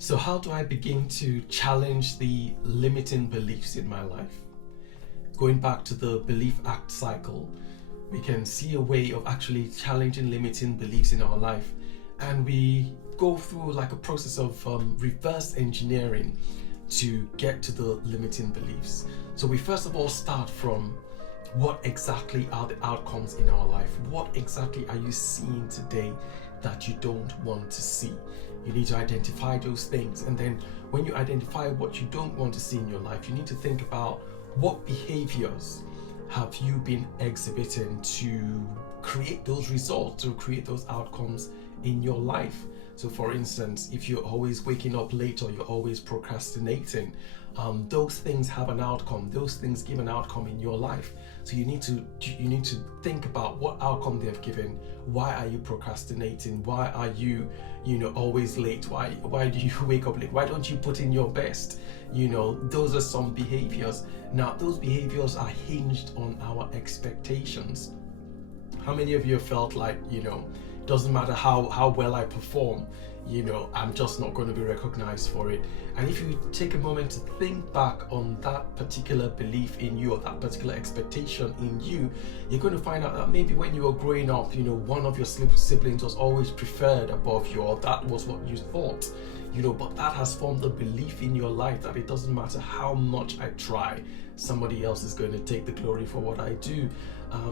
So how do I begin to challenge the limiting beliefs in my life? Going back to the belief act cycle, we can see a way of actually challenging limiting beliefs in our life. And we go through like a process of reverse engineering to get to the limiting beliefs. So we first of all start from what exactly are the outcomes in our life? What exactly are you seeing today that you don't want to see? You need to identify those things. And then when you identify what you don't want to see in your life, you need to think about what behaviors have you been exhibiting to create those results, to create those outcomes in your life. So for instance, if you're always waking up late or you're always procrastinating, those things have an outcome. Those things give an outcome in your life. So you need to think about what outcome they've given. Why are you procrastinating? Why are you always late? Why do you wake up late? Why don't you put in your best? Those are some behaviors. Now, those behaviors are hinged on our expectations. How many of you have felt like, doesn't matter how well I perform, I'm just not going to be recognized for it? And if you take a moment to think back on that particular belief in you or that particular expectation in you, you're going to find out that maybe when you were growing up, one of your siblings was always preferred above you, or that was what you thought, but that has formed a belief in your life that it doesn't matter how much I try, somebody else is going to take the glory for what I do.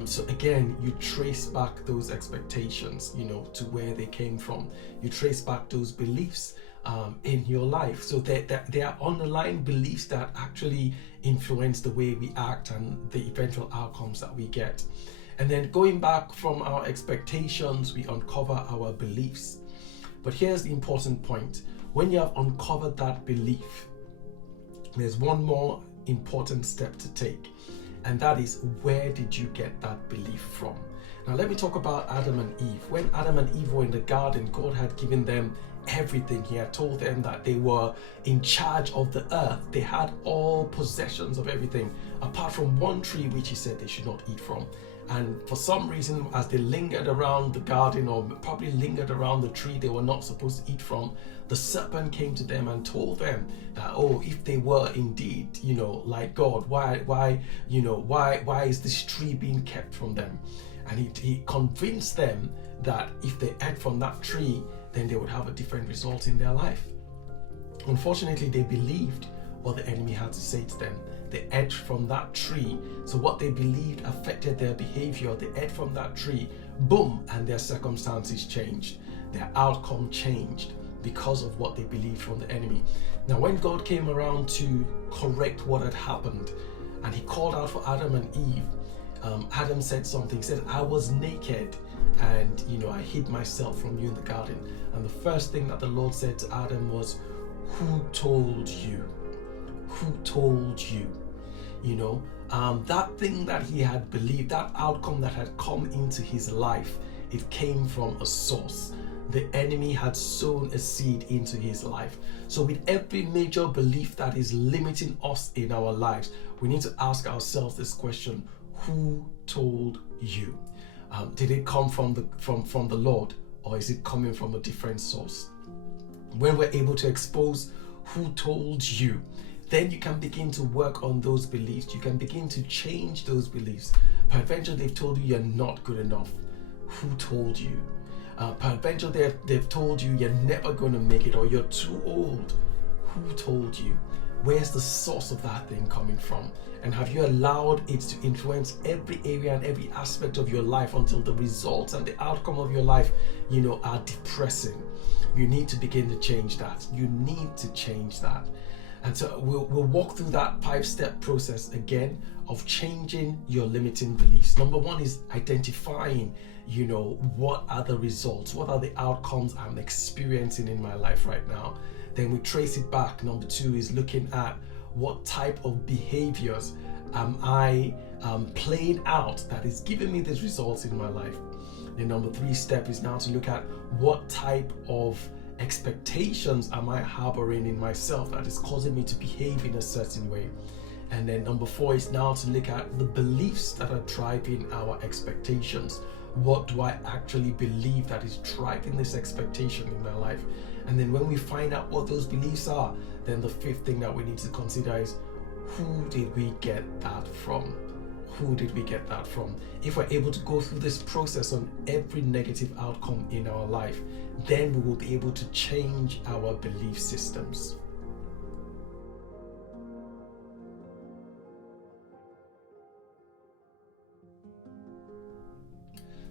So again, you trace back those expectations, to where they came from. You trace back those beliefs in your life. So they are underlying beliefs that actually influence the way we act and the eventual outcomes that we get. And then going back from our expectations, we uncover our beliefs. But here's the important point. When you have uncovered that belief, there's one more important step to take. And that is, where did you get that belief from? Now let me talk about Adam and Eve. When Adam and Eve were in the garden, God had given them everything. He had told them that they were in charge of the earth. They had all possessions of everything, apart from one tree which he said they should not eat from. And for some reason, as they lingered around the garden, or probably lingered around the tree they were not supposed to eat from, the serpent came to them and told them that, if they were indeed, like God, why is this tree being kept from them? And he convinced them that if they ate from that tree, then they would have a different result in their life. Unfortunately, they believed what the enemy had to say to them. They ate from that tree. So what they believed affected their behavior. They ate from that tree, boom, and their circumstances changed. Their outcome changed because of what they believed from the enemy. Now, when God came around to correct what had happened, and he called out for Adam and Eve, Adam said something. He said, I was naked and, I hid myself from you in the garden. And the first thing that the Lord said to Adam was, who told you? Who told you? That thing that he had believed, that outcome that had come into his life, it came from a source. The enemy had sown a seed into his life. So with every major belief that is limiting us in our lives, we need to ask ourselves this question: who told you? Did it come from the Lord, or is it coming from a different source? When we're able to expose who told you, then you can begin to work on those beliefs. You can begin to change those beliefs. Peradventure, they've told you you're not good enough. Who told you? Peradventure, they've told you you're never going to make it, or you're too old. Who told you? Where's the source of that thing coming from? And have you allowed it to influence every area and every aspect of your life until the results and the outcome of your life, are depressing? You need to begin to change that. You need to change that. And so we'll walk through that 5-step process again of changing your limiting beliefs. Number one is identifying, what are the results? What are the outcomes I'm experiencing in my life right now? Then we trace it back. Number two is looking at what type of behaviors am I playing out that is giving me these results in my life. The number 3 step is now to look at what type of expectations am I harboring in myself that is causing me to behave in a certain way. And then number 4 is now to look at the beliefs that are driving our expectations. What do I actually believe that is driving this expectation in my life? And then when we find out what those beliefs are, then the fifth thing that we need to consider is, who did we get that from? Who did we get that from? If we're able to go through this process on every negative outcome in our life, then we will be able to change our belief systems.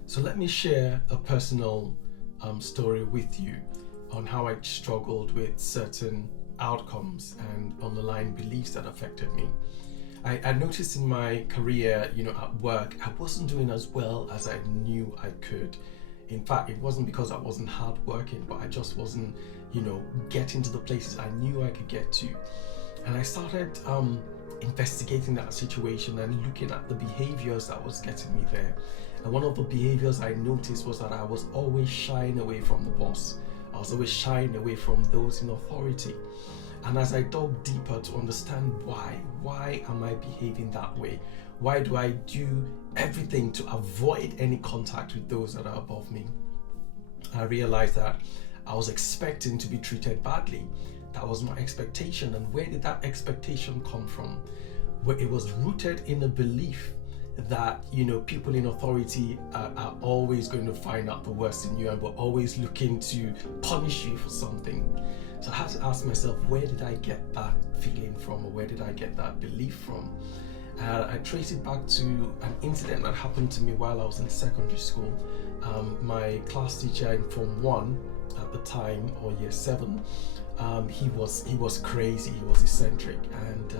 So let me share a personal story with you on how I struggled with certain outcomes and underlying beliefs that affected me. I noticed in my career, at work, I wasn't doing as well as I knew I could. In fact, it wasn't because I wasn't hardworking, but I just wasn't, getting to the places I knew I could get to. And I started investigating that situation and looking at the behaviors that was getting me there. And one of the behaviors I noticed was that I was always shying away from the boss. I was always shying away from those in authority. And as I dug deeper to understand why am I behaving that way? Why do I do everything to avoid any contact with those that are above me? I realized that I was expecting to be treated badly. That was my expectation. And where did that expectation come from? Where it was rooted in a belief that people in authority are always going to find out the worst in you and were always looking to punish you for something. So I had to ask myself, where did I get that feeling from, or where did I get that belief from? I traced it back to an incident that happened to me while I was in secondary school. My class teacher in Form 1 at the time, or Year 7, he was crazy, he was eccentric, and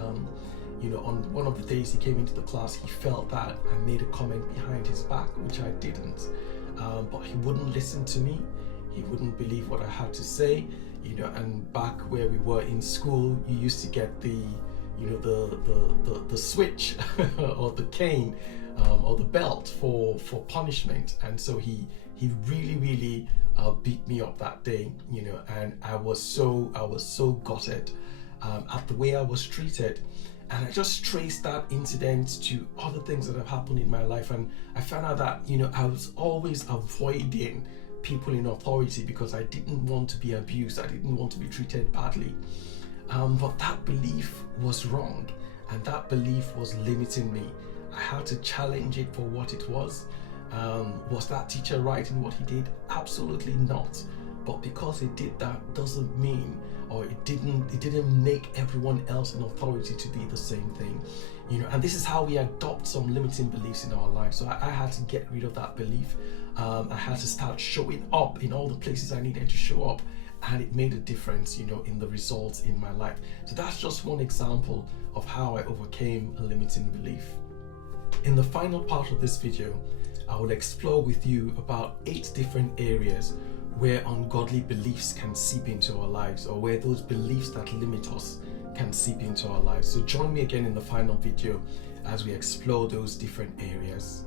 on one of the days he came into the class, he felt that I made a comment behind his back, which I didn't. But he wouldn't listen to me. He wouldn't believe what I had to say. And back where we were in school, you used to get the switch or the cane or the belt for punishment. And so he really beat me up that day, and I was so gutted at the way I was treated. And I just traced that incident to other things that have happened in my life, and I found out that I was always avoiding people in authority because I didn't want to be abused, I didn't want to be treated badly. But that belief was wrong, and that belief was limiting me. I had to challenge it for what it was. Was that teacher right in what he did? Absolutely not. But because he did that doesn't mean, or it didn't make everyone else in authority to be the same thing. And this is how we adopt some limiting beliefs in our life. So I had to get rid of that belief. I had to start showing up in all the places I needed to show up, and it made a difference, in the results in my life. So that's just one example of how I overcame a limiting belief. In the final part of this video, I will explore with you about 8 different areas where ungodly beliefs can seep into our lives, or where those beliefs that limit us can seep into our lives. So join me again in the final video as we explore those different areas.